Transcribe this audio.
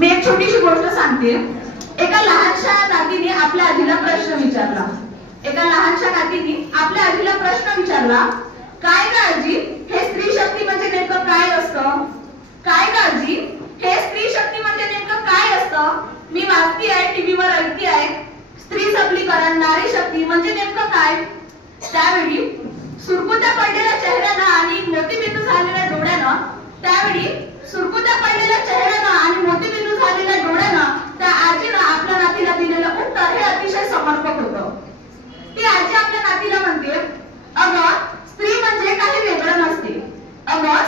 मी एक छोटीशी गोष्ट सांगते। एका लहानशा नातीने आपल्या आजीला प्रश्न विचारला। काय ग आजी, हे स्त्री शक्ती म्हणजे नेमकं काय असतं? काय ग आजी, हे स्त्री शक्ती म्हणजे नेमकं काय असतं? मी वाचती आहे, टीव्हीवर ऐकती आहे, स्त्री सबलीकरण, नारी शक्ती म्हणजे नेमकं काय? त्यावेळी सुरकुत्या पडलेल्या चेहऱ्यानं आणि मोतीबिंदू झालेल्या डोळ्यानं त्या आजीनं आपल्या नातीला दिलेलं उत्तर हे अतिशय समर्पक होतं। ती आजी आपल्या नातीला म्हणते, अगं स्त्री म्हणजे काही वेगळं नसते, अगं